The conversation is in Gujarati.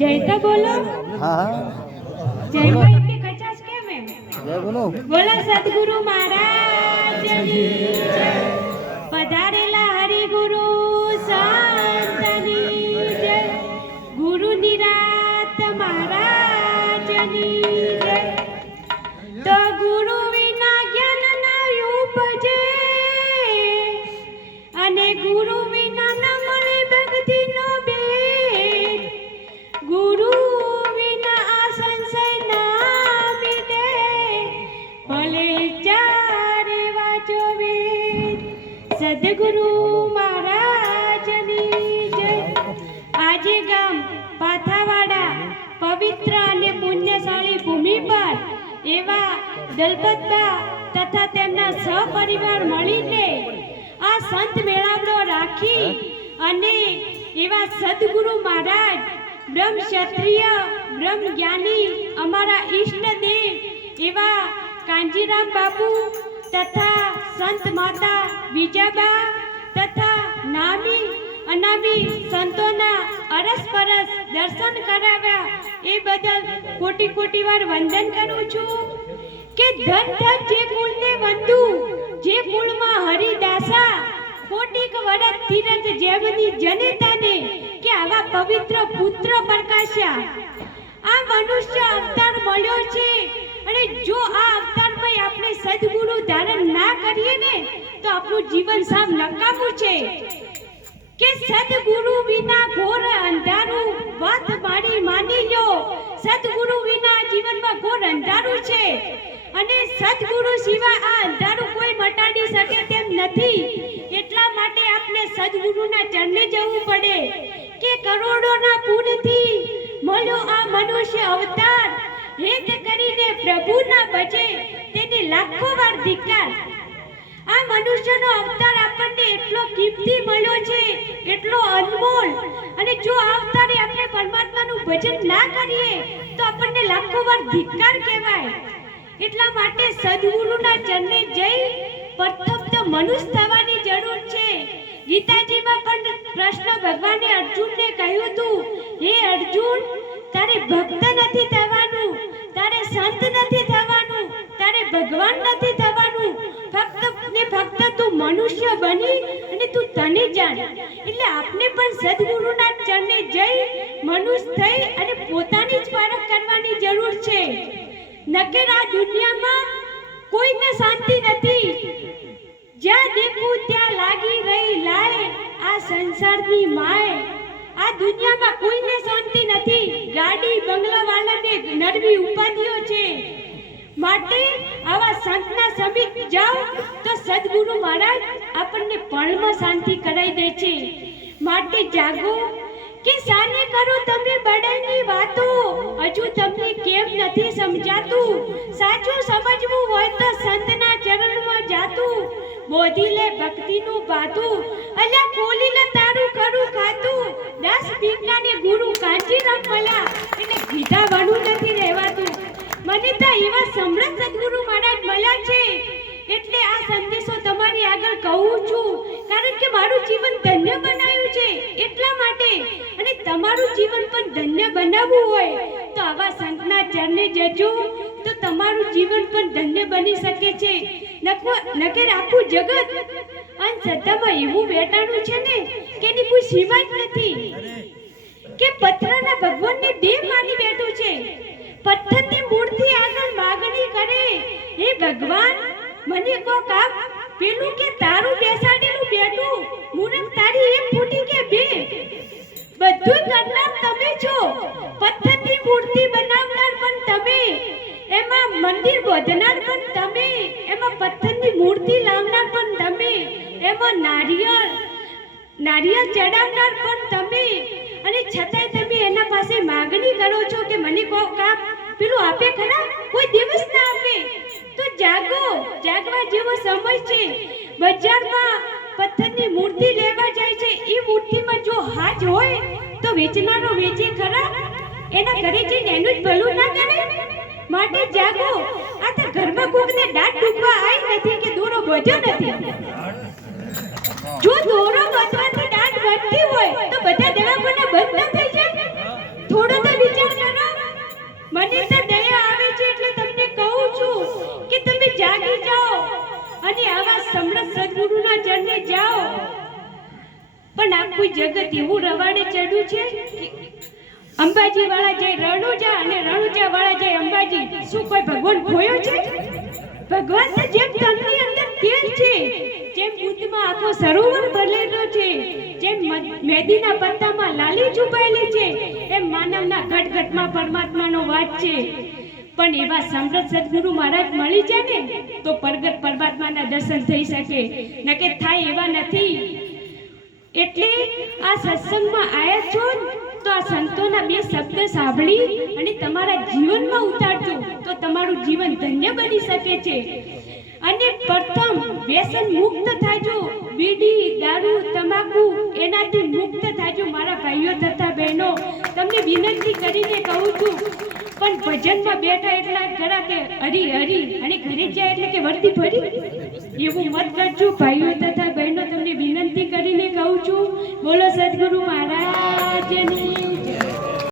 जय तो बोलो। हाँ जय को इतनी कचास क्यों है? जय बोलो। बोला सद्गुरु महाराज की जय। पधारेला हरि गुरु संतनी जय। गुरु निरात महाराज की जय। तो गुरु विना ज्ञान न उपजे अने गुरु विना न मळे भक्ति नो भेद। गुरु विना आ संशय ना मिटे भले चारे वाचो वेद। सद्गुरु महाराज ની જય। આજે ગામ પાથાવાડા પવિત્ર અને પુણ્યશાળી ભૂમિ પર એવા દલપતબા તથા તેમના સહપરિવાર મળીને આ સંત મેળાવડો રાખી અને એવા સદગુરુ મહારાજ બ્રહ્મ ક્ષત્રિય બ્રહ્મ જ્ઞાની અમારા ઈષ્ટદેવ એવા કાંજીરામ બાપુ તથા સંત માતા બીજાબા તથા નામી અનામી સંતોના અરસપરસ દર્શન કરાવ્યા એ બદલ કોટી કોટી વાર વંદન કરું છું કે ધન ધન જે કુળને વંદુ જે કુળમાં હરિદાસા કોટીક વરસ તીરથ જેવની જનેતાને કે આવા પવિત્ર પુત્ર પ્રકાશ્યા। આ મનુષ્ય અવતાર મળ્યો છે અને જો આ અવતારમાં આપણે સદગુરુ ધારણ ના કરીએ ને તો આપણું જીવન સાવ નકામું છે કે સદગુરુ વિના ઘોર અંધારું વાત મારી માની લો। સદગુરુ વિના જીવનમાં ઘોર અંધારું છે અને સદગુરુ સિવાય આ અંધારું કોઈ મટાડી શકે તેમ નથી। એટલા માટે આપણે સદગુરુના ચરણે જવું પડે કે કરોડોના પુણ્યથી મળ્યો આ મનુષ્ય અવતાર હેત કરીને પ્રભુના ભજે તેને લાખો વાર ધિક્કાર। આ મનુષ્યનો અવતાર આપણને એટલો કિંમતી મળ્યો છે એટલો અનમોલ અને જો આ અવતારે આપણે પરમાત્માનું ભજન ના કરીએ તો આપણને લાખો વાર ધિક્કાર કહેવાય। એટલા માટે સદગુરુના ચરણે જઈ પ્રથમ તો મનુષ્ય થવાની જરૂર છે। ગીતાજીમાં પણ કૃષ્ણ ભગવાને અર્જુનને કહ્યું હતું હે અર્જુન તારે ભક્ત નથી થવાનું તારે સંત નથી થવાનું તારે ભગવાન નથી થવાનું ફક્ત ને ફક્ત તું મનુષ્ય બની અને તું તને જાણ। એટલે આપણે પણ સદગુરુના ચરણે જઈ મનુષ્ય થઈ અને પોતાની જ પારખ કરવાની જરૂર છે। નકર આ દુનિયામાં કોઈને શાંતિ નથી। જ્યાં દેખું ત્યાં લાગી રહી લાય આ સંસારની માય। આ દુનિયામાં કોઈને શાંતિ નથી। ગાડી બંગલા વાળાને નરવી ઉપાધિઓ છે માટે આવા સંતના સમીપ જાઓ તો સદગુરુ મહારાજ આપણને પળમાં શાંતિ કરાવી દે છે। માટે જાગો કે સાને કરો તમે બડાઈની વાતો હજુ તમને કેમ નથી સમજાતું। સાચું સમજવું હોય તો સંતના ચરણમાં જાતું બોધી લે ભક્તિનું ભાતું અલ્યા ખોલી લે તારું ખરું ખાતું 10 પીંગાને ગુરુ કાંજીરામ મળ્યા એને કીધા વણું નથી રહેવાતું। મને તો એવા સમૃદ્ધ સદગુરુ મહારાજ મળ્યા છે એટલે આ સંદેશો તમારી આગળ કહું છું કારણ કે મારું જીવન ધન્ય બનાવ્યું છે એટલા માટે અને તમારું જીવન પણ ધન્ય બનાવવું હોય તો આવા સંતના ચરણે જજો તો તમારું જીવન પણ ધન્ય બની શકે છે। નકર આખું જગત અંધશ્રદ્ધામાં એવું બેઠાનું છે ને કે એની કોઈ સીમા જ નથી કે પથ્થરના ભગવાનને દેહ માની બેઠું છે। પથ્થરની મૂર્તિ આગળ માગણી કરે હે ભગવાન મને કો કાપ પેલું કે તારું બેસાડેલું બેઠું મૂર્ખ તારી એક ફૂટી કે બે બધું કરનાર તમે છો। પથ્થરની મૂર્તિ બનાવનાર પણ તમે એમાં મંદિર બાંધનાર પણ તમે એમાં પથ્થરની મૂર્તિ લાવનાર પણ તમે એમાં નારિયેળ ચડાવનાર પણ તમે અને છતાંય તમે એના પાસે માગણી કરો છો કે મને કો કાપ પેલું આપે ખરા કોઈ દિવસ ના આપે। તો જાગો જાગવા જેવો સમય છે। બજારમાં પથ્થરની મૂર્તિ લેવા જાય છે એ મૂર્તિમાં જો હાજ હોય તો વેચનારો વેચે ખરા એના ઘરે જઈને એનું જ ભલું ના કરે। માટે જાગો આ તો ઘરમાં કોકને દાંત ડૂબવા આવી નથી કે દોરો વધ્યો નથી। જો દોરો વધવાથી દાંત વધતી હોય તો બધા દવાખાના બંધ ના થઈ જાય। થોડો તો પણ આખું જગત એવું રવાડે ચડ્યું છે કે અંબાજી વાળા જાય રણુજા અને રણુજા વાળા જાય અંબાજી. શું કોઈ ભગવાન ખોયો છે? ભગવાન તો જેમ તનની અંદર તેજ છે, જેમ બુદ્ધમાં આખો સરોવર ભરેલો છે, જેમ મેદીના પત્તામાં લાલી છુપાયેલી છે, એમ માનવના ઘટઘટમાં પરમાત્માનો વાસ છે. પણ એવા સમૃદ્ધ સદગુરુ મહારાજ મળી જાય ને તો પ્રગટ પરમાત્માના દર્શન થઈ શકે, નકે થાય એવા નથી. એટલે આ સત્સંગમાં આયા છો તો આ સંતોના બે શબ્દ સાંભળી અને તમારા જીવનમાં ઉતારજો તો તમારું જીવન ધન્ય બની શકે છે. અને પ્રથમ વ્યસન મુક્ત થાજો, બીડી દારૂ તમાકુ એનાથી મુક્ત થાજો. મારા ભાઈઓ તથા બહેનો તમને વિનંતી કરીને કહું છું, પણ ભજનમાં બેઠા એટલા ખરા કે હરી હરી અને ઘરે જાય એટલે કે વર્દી ભરી એવું મત કરજો. ભાઈઓ તથા બહેનો તમને વિનંતી કરીને કહું છું, બોલો સદગુરુ મહારાજની.